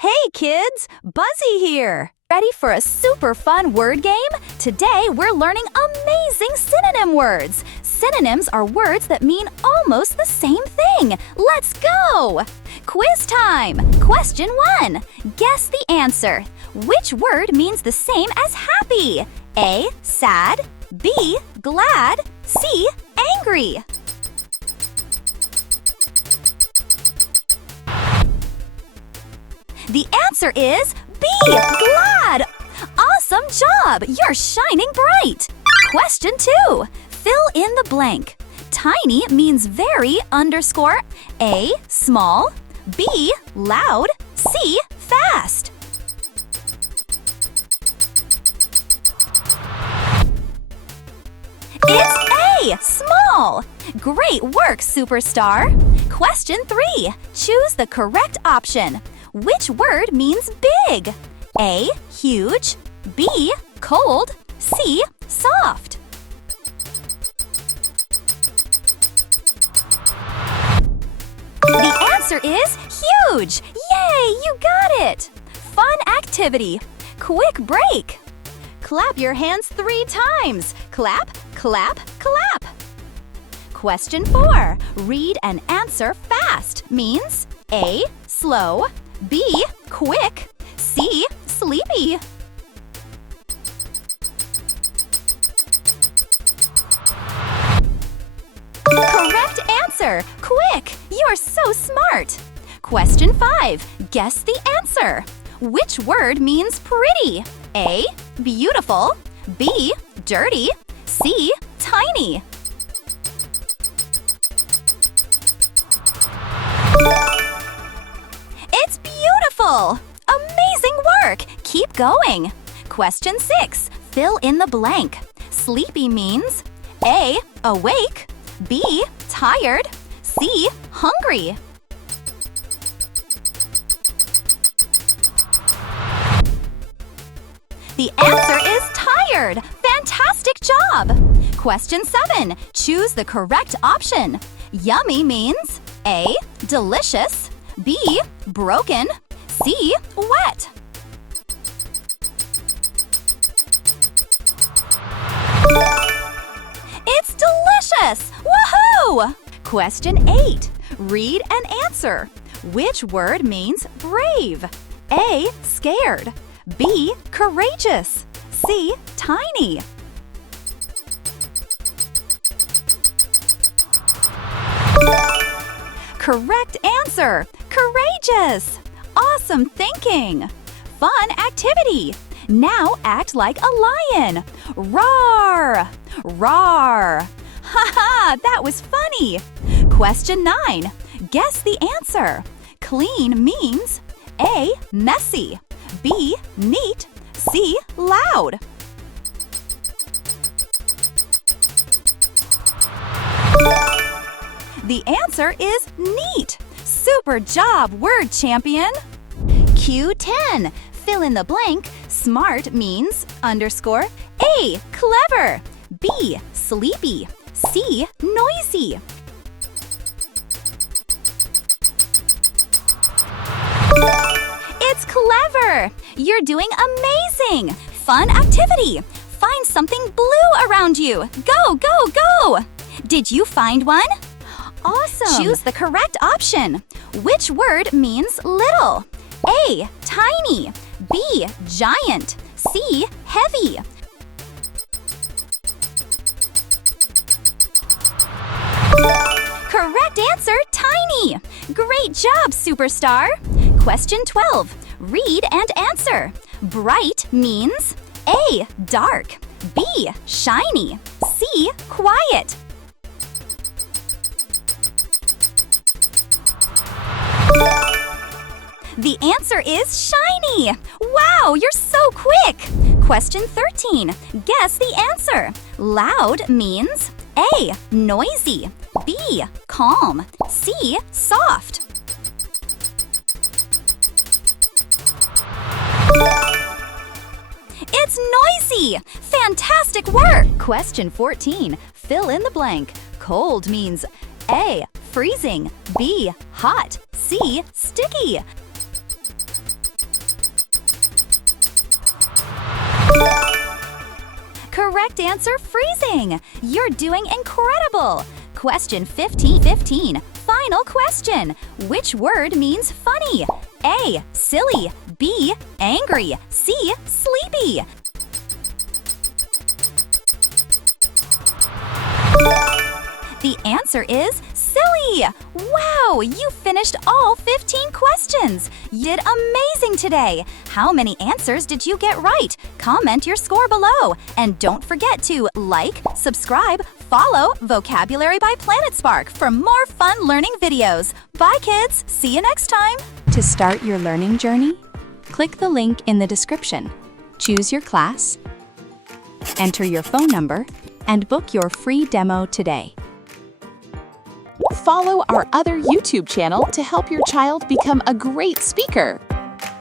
Hey kids, Buzzy here! Ready for a super fun word game? Today we're learning amazing synonym words. Synonyms are words that mean almost the same thing. Let's go! Quiz time! Question 1. Guess the answer. Which word means the same as happy? A. Sad. B. Glad. C. Angry. The answer is B. Glad! Awesome job! You're shining bright! Question 2. Fill in the blank. Tiny means very underscore A. Small. B. Loud. C. Fast. It's A. Small. Great work, superstar! Question 3. Choose the correct option. Which word means big? A. Huge. B. Cold. C. Soft. The answer is huge! Yay, you got it! Fun activity. Quick break. Clap your hands 3 times. Clap, clap, clap. Question 4. Read and answer fast means A. Slow. B. Quick. C. Sleepy. Correct answer! Quick! You're so smart! Question 5. Guess the answer. Which word means pretty? A. Beautiful. B. Dirty. C. Tiny. It's beautiful! Amazing work! Keep going! Question 6. Fill in the blank. Sleepy means A. Awake. B. Tired. C. Hungry. The answer is tired! Fantastic job! Question 7. Choose the correct option. Yummy means A. Delicious. B. Broken. C. Wet. It's delicious! Woohoo! Question 8. Read and answer. Which word means brave? A. Scared. B. Courageous. C. Tiny. Correct answer! Courageous! Awesome thinking! Fun activity! Now act like a lion! Roar! Roar! Ha-ha! That was funny! Question 9. Guess the answer. Clean means A. Messy. B. Neat. C. Loud. The answer is neat. Super job, word champion! Q10. Fill in the blank. Smart means underscore A. Clever. B. Sleepy. C. Noisy. It's clever! You're doing amazing! Fun activity! Find something blue around you! Go, go, go! Did you find one? Awesome! Choose the correct option. Which word means little? A. Tiny. B. Giant. C. Heavy. Correct answer, tiny! Great job, superstar! Question 12. Read and answer. Bright means A. Dark. B. Shiny. C. Quiet. The answer is shiny! Wow, you're so quick! Question 13. Guess the answer. Loud means A. Noisy. B. Calm. C. Soft. It's noisy! Fantastic work! Question 14. Fill in the blank. Cold means A. Freezing. B. Hot. C. Sticky. correct answer, freezing. You're doing incredible. Question 15. Final question. Which word means funny? A. Silly. B. Angry. C. Sleepy. The answer is silly. Wow, you finished all 15 questions. You did amazing today. How many answers did you get right? Comment your score below. And don't forget to like, subscribe, follow Vocabulary by Planet Spark for more fun learning videos. Bye, kids. See you next time. To start your learning journey, click the link in the description. Choose your class, enter your phone number, and book your free demo today. Follow our other YouTube channel to help your child become a great speaker.